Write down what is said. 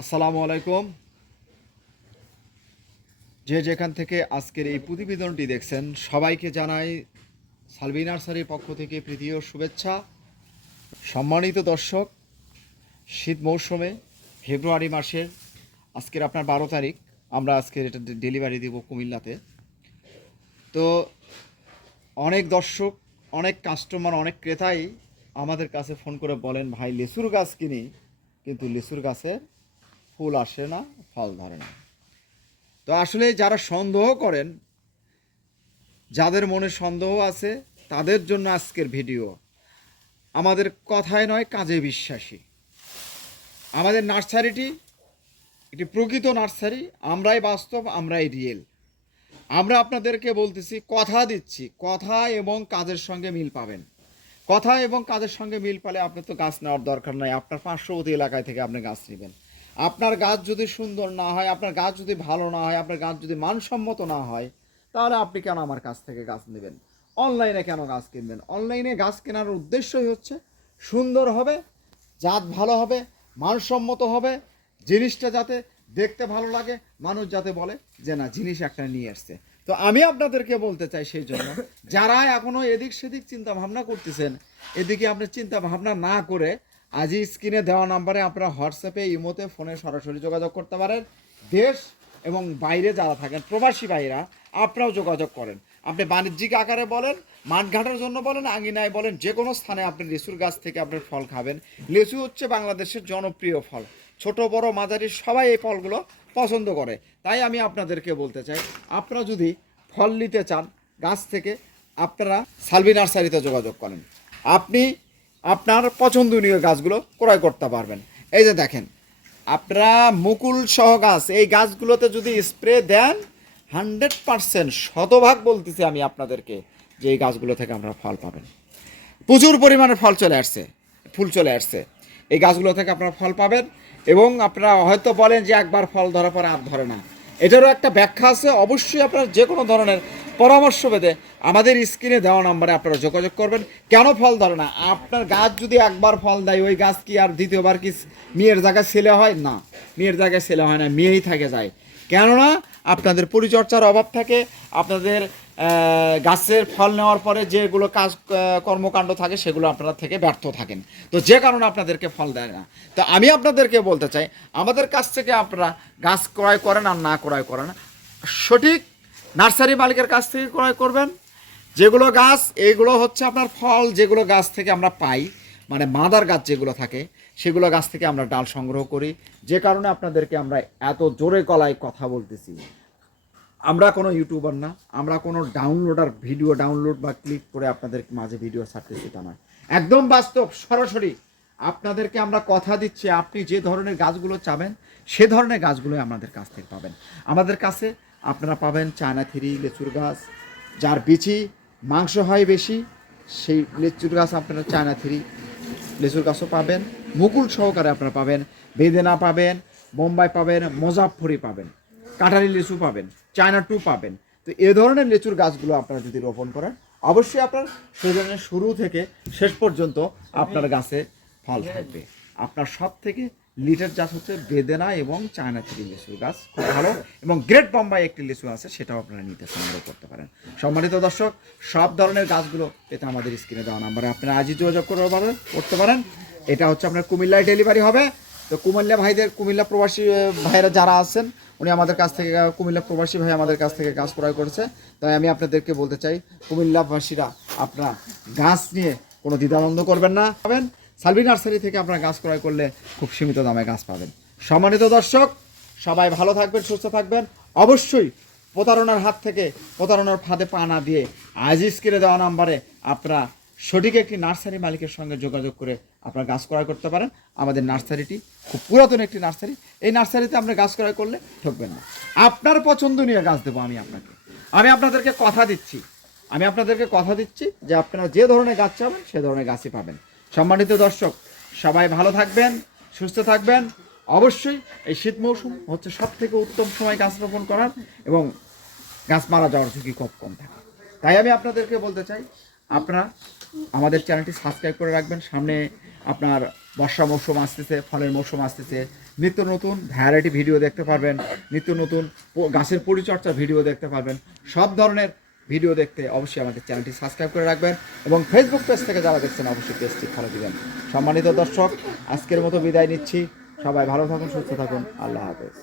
আসসালামু আলাইকুম। যে যেখান থেকে আজকের এই প্রতিবেদনটি দেখছেন, সবাইকে জানাই সালভি নার্সারির পক্ষ থেকে প্রীতীয় শুভেচ্ছা। সম্মানিত দর্শক, শীত মৌসুমে ফেব্রুয়ারি মাসের আজকের আপনার বারো তারিখ, আমরা আজকের এটা ডেলিভারি দিব কুমিল্লাতে। তো অনেক দর্শক, অনেক কাস্টমার, অনেক ক্রেতাই আমাদের কাছে ফোন করে বলেন, ভাই, লেসুর গাছ কিনি। কিন্তু লেসুর গাছের ফুল আসে না, ফল ধরে না। তো আসলে যারা সন্দেহ করেন, যাদের মনে সন্দেহ আছে, তাদের জন্য আজকের ভিডিও। আমাদের কথায় নয়, কাজে বিশ্বাসী। আমাদের নার্সারিটি, একটি প্রকৃত নার্সারি, আমরাই বাস্তব, আমরাই রিয়েল। আমরা আপনাদেরকে বলতেছি, কথা দিচ্ছি, কথা এবং কাজের সঙ্গে মিল পাবেন। কথা এবং কাজের সঙ্গে মিল পালে আপনার তো গাছ নেওয়ার দরকার নাই, আপনার পার্শ্ববর্তী এলাকায় থেকে আপনি গাছ নেবেন। আপনার গাছ যদি সুন্দর না হয়, আপনার গাছ যদি ভালো না হয়, আপনার গাছ যদি মানসম্মত না হয়, তাহলে আপনি কেন আমার কাছ থেকে গাছ নেবেন? অনলাইনে কেন গাছ কিনবেন? অনলাইনে গাছ কেনার উদ্দেশ্যই হচ্ছে, সুন্দর হবে, জাত ভালো হবে, মানসম্মত হবে, জিনিসটা যাতে দেখতে ভালো লাগে, মানুষ যাতে বলে যে না, জিনিস একটা নিয়ে আসছে তো আমি আপনাদেরকে বলতে চাই সেই জন্য, যারা এখনও এদিক সেদিক চিন্তা ভাবনা করতেছেন, এদিকে আপনি চিন্তা ভাবনা না করে আজই স্ক্রিনে দেওয়া নাম্বারে আপনারা হোয়াটসঅ্যাপে, ইমোতে, ফোনে সরাসরি যোগাযোগ করতে পারেন। দেশ এবং বাইরে যারা থাকেন, প্রবাসী ভাইরা আপনারাও যোগাযোগ করেন। আপনি বাণিজ্যিক আকারে বলেন, মাঠঘাটের জন্য বলেন আঙিনায় বলেন, যে কোনো স্থানে আপনি লিচুর গাছ থেকে আপনার ফল খাবেন। লিচু হচ্ছে বাংলাদেশের জনপ্রিয় ফল। ছোট, বড়, মাঝারি, সবাই এই ফলগুলো পছন্দ করে। তাই আমি আপনাদেরকে বলতে চাই, আপনারা যদি ফল নিতে চান, গাছ থেকে, আপনারা সালভি নার্সারিতে যোগাযোগ করেন। আপনি আপনার পছন্দনীয় গাছগুলো ক্রয় করতে পারবেন। এই যে দেখেন, আপনারা মুকুল সহ গাছ, এই গাছগুলোতে যদি স্প্রে দেন, হান্ড্রেড পারসেন্ট শতভাগ বলতেছি আমি আপনাদেরকে যে এই গাছগুলো থেকে আপনারা ফল পাবেন। প্রচুর পরিমাণে ফল চলে আসছে, ফুল চলে আসছে। এই গাছগুলো থেকে আপনারা ফল পাবেন এবং আপনারা হয়তো বলেন যে একবার ফল ধরার পরে আর ধরে না। এটারও একটা ব্যাখ্যা আছে, অবশ্যই আপনারা যে কোনো ধরনের পরামর্শ পেতে আমাদের স্ক্রিনে দেওয়া নাম্বারে আপনারা যোগাযোগ করবেন। কেন ফল ধরে না? আপনার গাছ যদি একবার ফল দেয়, ওই গাছ কি আর দ্বিতীয়বার কি মেয়ের জায়গায় ছেলে হয়? না। মেয়ের জায়গায় ছেলে হয় না, মেয়েই থাকে যায়। কেননা আপনাদের পরিচর্যার অভাব থাকে। আপনাদের গাছের ফল নেওয়ার পরে যেগুলো কাজ কর্মকাণ্ড থাকে, সেগুলো আপনারা থেকে ব্যর্থ থাকেন। তো যে কারণে আপনাদেরকে ফল দেয় না। তো আমি আপনাদেরকে বলতে চাই, আমাদের কাছ থেকে আপনারা গাছ ক্রয় করেন আর না ক্রয় করেন, সঠিক নার্সারি মালিকের কাছ থেকে ক্রয় করবেন। যেগুলো গাছ, এগুলো হচ্ছে আপনার ফল, যেগুলো গাছ থেকে আমরা পাই মানে মাদার গাছ যেগুলো থাকে, সেগুলো গাছ থেকে আমরা ডাল সংগ্রহ করি। যে কারণে আপনাদেরকে আমরা এত জোরে গলায় কথা বলতেছি। আমরা কোনো ইউটিউবার না, আমরা কোনো ডাউনলোডার, ভিডিও ডাউনলোড বা ক্লিক করে আপনাদের মাঝে ভিডিও ছাড়তেছি তা নয়। একদম বাস্তব, সরাসরি আপনাদেরকে আমরা কথা দিচ্ছি, আপনি যে ধরনের গাছগুলো চাবেন, সে ধরনের গাছগুলোই আমাদের কাছ থেকে পাবেন। আমাদের কাছে আপনারা পাবেন চায়না থিরি লেচুর গাছ। যার বিচি মাংস হয় বেশি, সেই লেচুর গাছ আপনারা চায়না থিরি লেচুর গাছও পাবেন। মুকুল সহকারে আপনারা পাবেন, বেদেনা পাবেন, বোম্বাই পাবেন মোজাফরি পাবেন, কাটারি লিচু পাবেন, চায়না টু পাবেন। তো এ ধরনের লিচুর গাছগুলো আপনারা যদি রোপণ করেন, অবশ্যই আপনার সেজনের শুরু থেকে শেষ পর্যন্ত আপনার গাছে ফল থাকবে। আপনার সব থেকে লিটার চাষ হচ্ছে বেদেনা এবং চায়না থ্রি লিচুর গাছ। খুব ভালো। এবং গ্রেট বম্বাই একটি লিচু আছে, সেটাও আপনারা নিতে সংগ্রহ করতে পারেন। সম্মানিত দর্শক, সব ধরনের গাছগুলো পেতে আমাদের স্ক্রিনে দেওয়া নাম্বারে আপনারা আজই যোগাযোগ করতে পারেন করতে পারেন। এটা হচ্ছে আপনার কুমিল্লায় ডেলিভারি হবে। তো কুমিল্লা ভাইদের, কুমিল্লা প্রবাসী ভাইরা যারা আছেন, উনি আমাদের কাছ থেকে, কুমিল্লা প্রবাসী ভাই আমাদের কাছ থেকে গাছ ক্রয় করেছে। তাই আমি আপনাদেরকে বলতে চাই, কুমিল্লাবাসীরা আপনারা গাছ নিয়ে কোনো দ্বিধানন্দ করবেন না। পাবেন সালভি নার্সারি থেকে আপনারা গাছ ক্রয় করলে খুব সীমিত দামে গাছ পাবেন। সম্মানিত দর্শক, সবাই ভালো থাকবেন, সুস্থ থাকবেন। অবশ্যই প্রতারণার হাত থেকে প্রতারণার ফাঁদে পা না দিয়ে আজ স্ক্রিনে দেওয়া নাম্বারে আপনারা সঠিক একটি নার্সারি মালিকের সঙ্গে যোগাযোগ করে আপনারা গাছ ক্রয় করতে পারেন। আমাদের নার্সারিটি খুব পুরাতন একটি নার্সারি। এই নার্সারিতে আপনি গাছ ক্রয় করলে ঠকবেন না। আপনার পছন্দনীয় গাছ দেবো আমি আপনাকে। আমি আপনাদেরকে কথা দিচ্ছি। আমি আপনাদেরকে কথা দিচ্ছি যে আপনারা যে ধরনের গাছ চাবেন, সে ধরনের গাছই পাবেন। সম্মানিত দর্শক, সবাই ভালো থাকবেন, সুস্থ থাকবেন। অবশ্যই এই শীত মৌসুম হচ্ছে সব থেকে উত্তম সময় গাছ রোপণ করার এবং গাছ মারা যাওয়ার ঝুঁকি খুব কম থাকে। তাই আমি আপনাদেরকে বলতে চাই, আপনারা আমাদের চ্যানেলটি সাবস্ক্রাইব করে রাখবেন। সামনে আপনার বর্ষা মৌসুম আসতেছে, ফলের মৌসুম আসতেছে। নিত্য নতুন ভ্যারাইটি ভিডিও দেখতে পারবেন, নিত্য নতুন গাছের পরিচর্যার ভিডিও দেখতে পারবেন। সব ধরনের ভিডিও দেখতে অবশ্যই আমাদের চ্যানেলটি সাবস্ক্রাইব করে রাখবেন এবং ফেসবুক পেজ থেকে যারা দেখছেন অবশ্যই পেজটি ফলো দিবেন। সম্মানিত দর্শক, আজকের মতো বিদায় নিচ্ছি। সবাই ভালো থাকুন, সুস্থ থাকুন। আল্লাহ হাফেজ।